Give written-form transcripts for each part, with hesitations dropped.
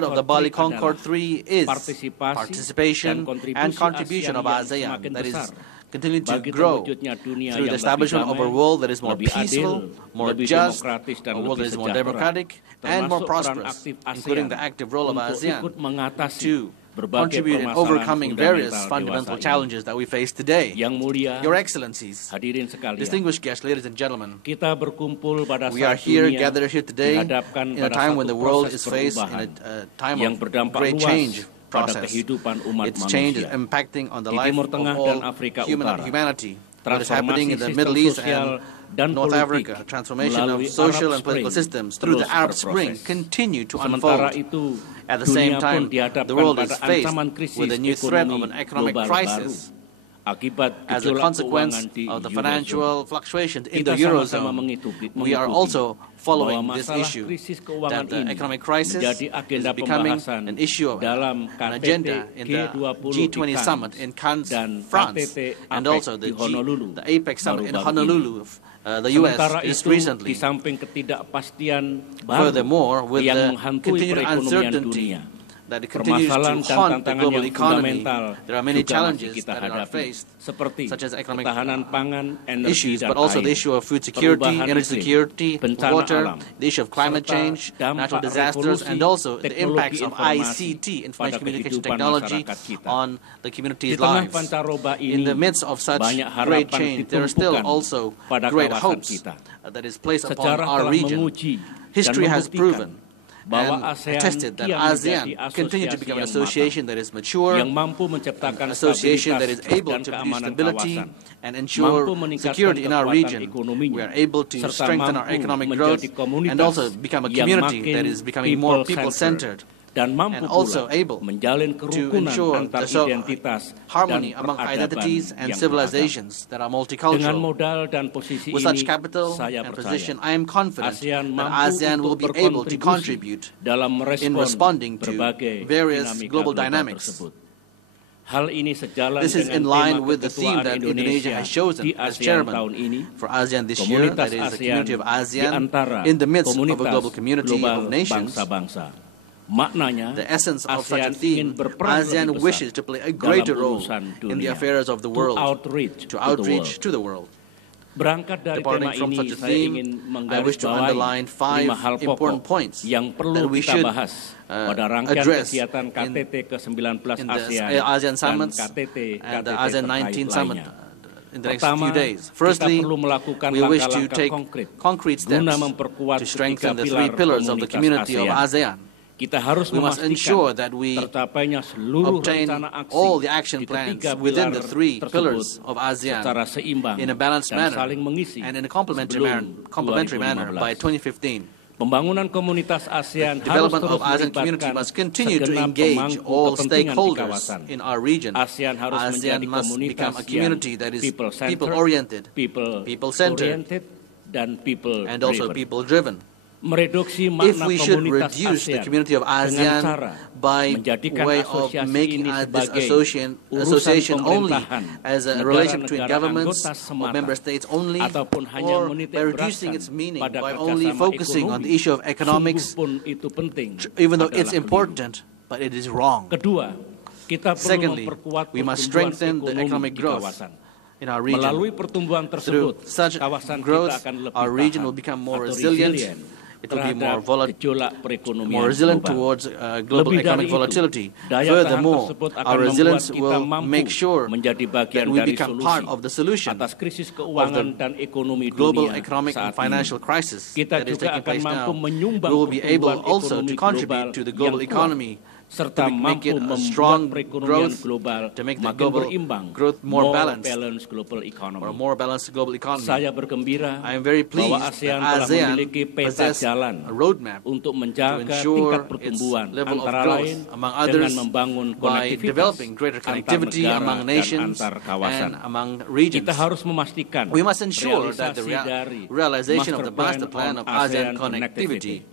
spirit of the Bali Concord 3 is participation and contribution of ASEAN that is continuing to grow through the establishment of a world that is more peaceful, more just, a world that is more democratic and more prosperous, including the active role of ASEAN to contribute in overcoming various fundamental challenges that we face today. Your Excellencies, distinguished guests, ladies and gentlemen, we are gathered here today in a time when the world is faced in a time of great change process. It's change is impacting on the life of all humanity. What is happening in the Middle East and North Africa, transformation of social and political systems through the Arab Spring continue to unfold. At the same time, the world is faced with a new threat of an economic crisis as a consequence of the financial fluctuations in the Eurozone. We are also following this issue, that the economic crisis is becoming an issue of an agenda in the G20 summit in Cannes, France, and also the APEC summit in Honolulu, the U.S. just recently. Furthermore, with the continued uncertainty that continues to haunt the global economy, there are many challenges that are faced, such as economic issues, but also the issue of food security, energy security, water, the issue of climate change, natural disasters, and also the impacts of ICT, information communication technology, on the community's lives. In the midst of such great change, there are still also great hopes that is placed upon our region. History has proven and attested that ASEAN continues to become an association that is mature, an association that is able to produce stability and ensure security in our region. We are able to strengthen our economic growth and also become a community that is becoming more people-centered, and also able to ensure the harmony among identities and civilizations that are multicultural. With such capital and position, I am confident that ASEAN will be able to contribute in responding to various global dynamics. This is in line with the theme that Indonesia has chosen as chairman for ASEAN this year, that is the community of ASEAN in the midst of a global community of nations. The essence of such a theme, ASEAN wishes to play a greater role in the affairs of the world, to outreach to the world. Departing from such a theme, I wish to underline 5 important points that we should address in the ASEAN summits and the ASEAN 19 summit in the next few days. Firstly, we wish to take concrete steps to strengthen the 3 pillars of the community of ASEAN. We must ensure that we obtain all the action plans within the 3 pillars of ASEAN in a balanced manner and in a complementary manner by 2015. The development of ASEAN community must continue to engage all stakeholders in our region. ASEAN must become a community that is people-oriented, people-centered, and also people-driven. If we should reduce the community of ASEAN by way of making this association only as a relation between governments or member states only, or by reducing its meaning by only focusing on the issue of economics, even though it's important, but it is wrong. Secondly, we must strengthen the economic growth in our region. Through such growth, our region will become more resilient. It will be more volatile, more resilient towards global economic volatility. Furthermore, our resilience will make sure that we become part of the solution of the global economic and financial crisis that is taking place now. We will be able also to contribute to the global economy, to make it a strong growth, to make the global growth more balanced, or a more balanced global economy. I am very pleased that ASEAN possesses a roadmap to ensure its level of growth, among others, by developing greater connectivity among nations and among regions. We must ensure that the realization of the master plan of ASEAN connectivity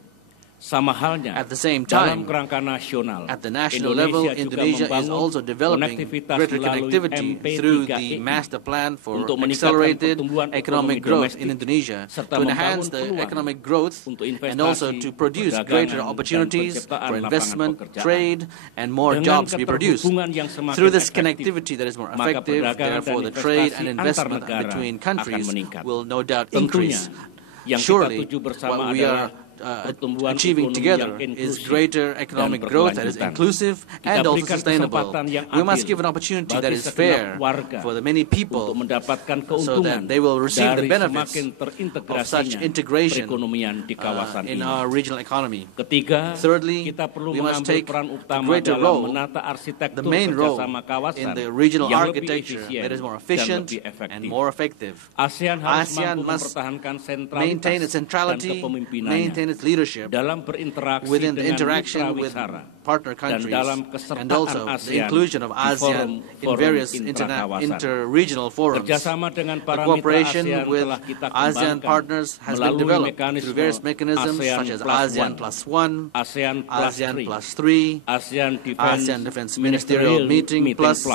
Sama halnya, at the same dalam time, kerangka nasional, at the national level, Indonesia is also developing greater connectivity through the master plan for accelerated economic growth in Indonesia to enhance the economic growth and also to produce greater opportunities for investment, trade, and more jobs to be produced. Through this connectivity that is more effective, therefore the trade and investment between countries will no doubt increase. Surely, what we are achieving together is greater economic growth that is inclusive and also sustainable. We must give an opportunity that is fair for the many people so that they will receive the benefits of such integration in our regional economy. Thirdly, we must take a greater role, the main role in the regional architecture that is more efficient and more effective. ASEAN must maintain its centrality, maintain its leadership within the interaction with partner countries and also the inclusion of ASEAN in various inter-regional forums. The cooperation with ASEAN partners has been developed through various mechanisms such as ASEAN +1, ASEAN +3, ASEAN Defense Ministerial Meeting Plus,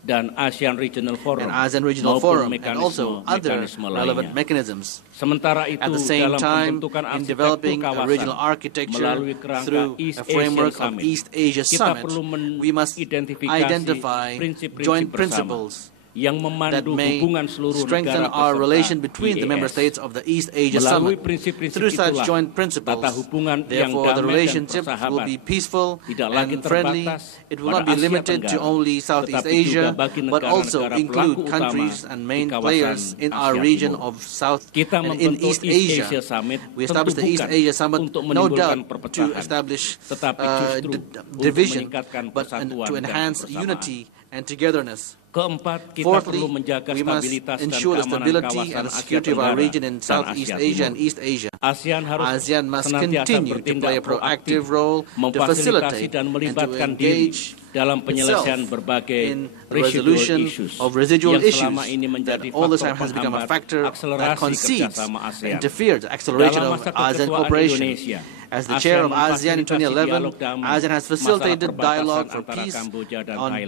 dan ASEAN Regional Forum, and ASEAN Regional Forum, and also other relevant mechanisms. Sementara itu, at the same dalam time, pembentukan in developing a regional architecture through a framework of East Asia Summit, we must identify joint principles that may strengthen our relation between the member states of the East Asia Summit. Through such joint principles, therefore, the relationships will be peaceful and friendly. It will not be limited to only Southeast Asia, but also include countries and main players in our region of South and in East Asia. We established the East Asia Summit, no doubt, to establish division, but to enhance unity and togetherness. Fourthly, we must ensure the stability and the security of our region in Southeast Asia and East Asia. ASEAN must continue to play a proactive role to facilitate and to engage dalam penyelesaian berbagai in resolution of residual issues that all the time has become a factor that concedes, interferes, acceleration of ASEAN cooperation. As the chair of ASEAN in 2011, ASEAN has facilitated dialogue for peace on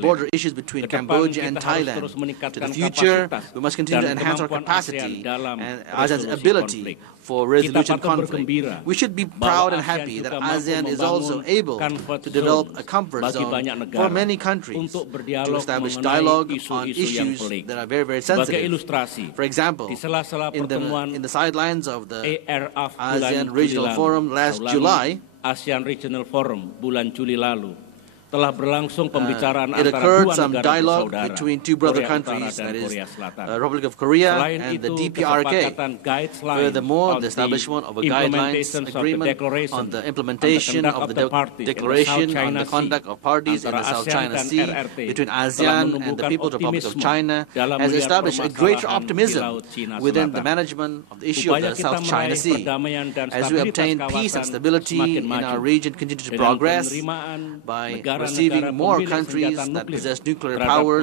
border issues between Cambodia and Thailand. To the future, we must continue to enhance our capacity and ASEAN's ability for resolution conflict. We should be proud and happy that ASEAN is also able to develop a comfort zone for many countries to establish dialogue on issues that are very, very sensitive. For example, in the sidelines of the ASEAN Regional Forum last July, ASEAN Regional Forum bulan Juli lalu telah berlangsung pembicaraan it antara occurred dua some negara dialogue bersaudara, between two brother Korea countries, Utara dan that is Korea Selatan. Republic of Korea Selain and the itu, DPRK. kesepakatan guidelines Furthermore, on the establishment of a guidelines agreement on the implementation of the declaration on the conduct of parties in the South China Sea between ASEAN and the People's Republic of China has established a greater optimism within the management of the issue of the South China Sea. As we obtain peace and stability in our region, continue to progress by receiving more countries that possess nuclear powers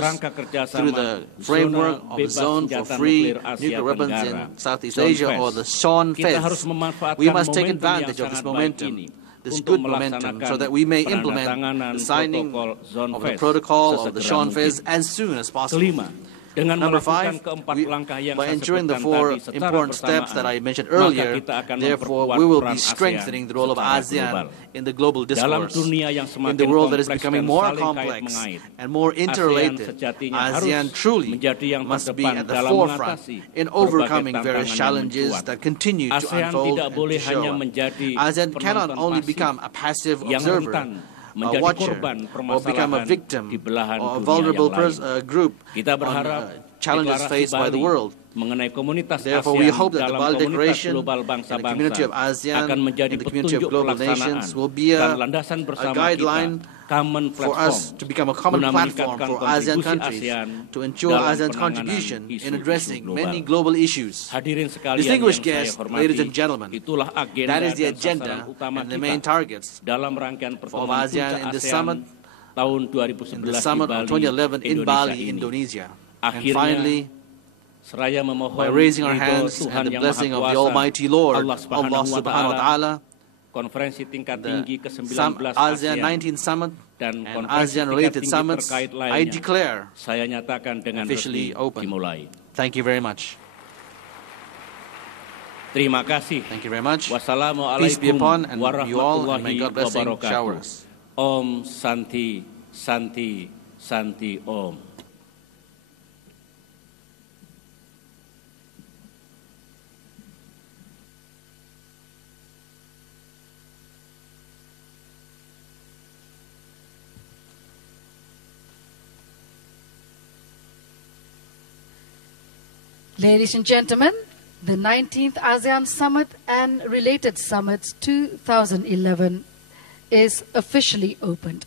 through the framework of the Zone for Free Nuclear Weapons in Southeast Asia, or the SHON FEZ. We must take advantage of this momentum, this good momentum, so that we may implement the signing of the protocol of the SHON FEZ as soon as possible. Number 5, by ensuring the 4 important steps that I mentioned earlier, therefore we will be strengthening the role of ASEAN in the global discourse. In the world that is becoming more complex and more interrelated, ASEAN truly must be at the forefront in overcoming various challenges that continue to unfold and to show up. ASEAN cannot only become a passive observer, a watcher, or become a victim or a vulnerable group on challenges faced by the world. Therefore, we hope that the Bali Declaration and the community of ASEAN and the community of global nations will be a guideline for us to become a common platform for ASEAN countries to ensure ASEAN's contribution in addressing many global issues. Distinguished guests, ladies and gentlemen, that is the agenda and the main targets of ASEAN in the summit of 2011 in Bali, Indonesia. And finally, by raising our hands and the blessing of the Almighty Lord, Allah subhanahu wa ta'ala, Konferensi tingkat tinggi ke-19 ASEAN 19 Summit dan and konferensi ASEAN-related tingkat tinggi summits, terkait I lainnya, declare saya nyatakan dengan officially resmi open. dimulai. Thank you very much. Terima kasih. Thank you very much. Peace be Wassalamualaikum upon and you all, and may warahmatullahi God blessing shower wabarakatuh. us. Om Santi, Santi, Santi Om. Ladies and gentlemen, the 19th ASEAN Summit and related summits 2011 is officially opened.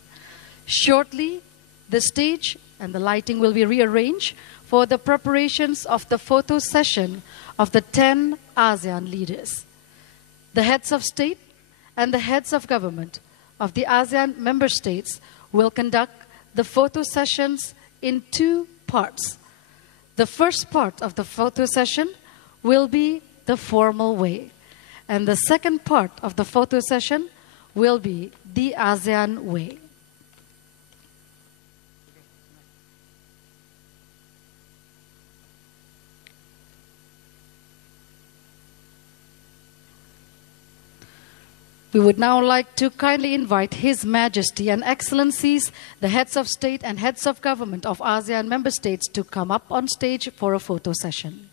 Shortly, the stage and the lighting will be rearranged for the preparations of the photo session of the 10 ASEAN leaders. The heads of state and the heads of government of the ASEAN member states will conduct the photo sessions in two parts. The first part of the photo session will be the formal way, and the second part of the photo session will be the ASEAN way. We would now like to kindly invite His Majesty and Excellencies, the heads of state and heads of government of ASEAN member states to come up on stage for a photo session.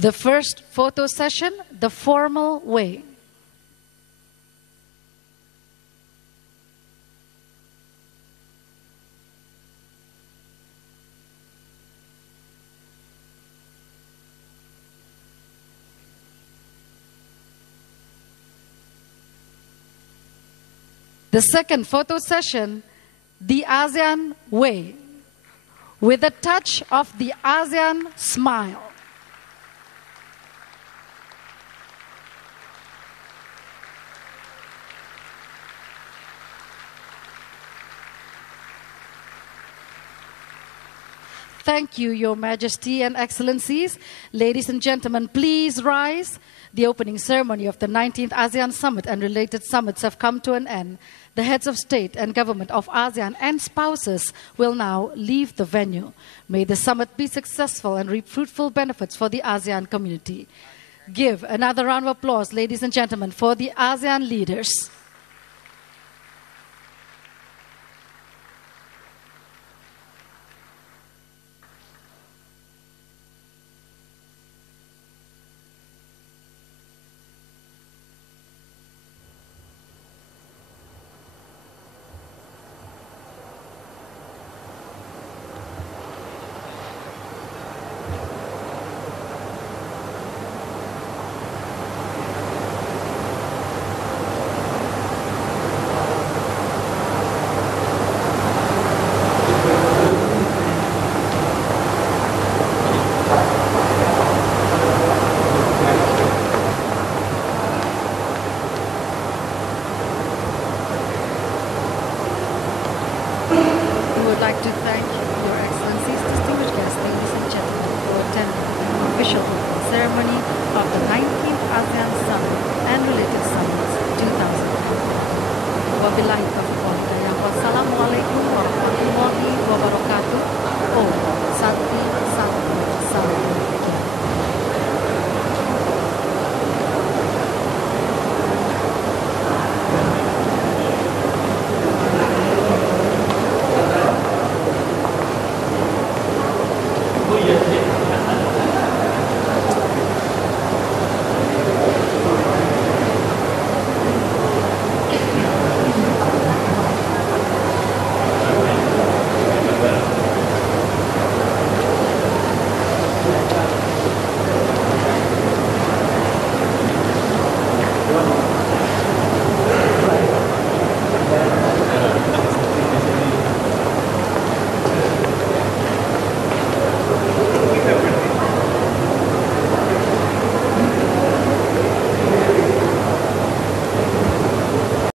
The first photo session, the formal way. The second photo session, the ASEAN way, with a touch of the ASEAN smile. Thank you, Your Majesty and Excellencies. Ladies and gentlemen, please rise. The opening ceremony of the 19th ASEAN Summit and related summits have come to an end. The heads of state and government of ASEAN and spouses will now leave the venue. May the summit be successful and reap fruitful benefits for the ASEAN community. Give another round of applause, ladies and gentlemen, for the ASEAN leaders. Wabillahi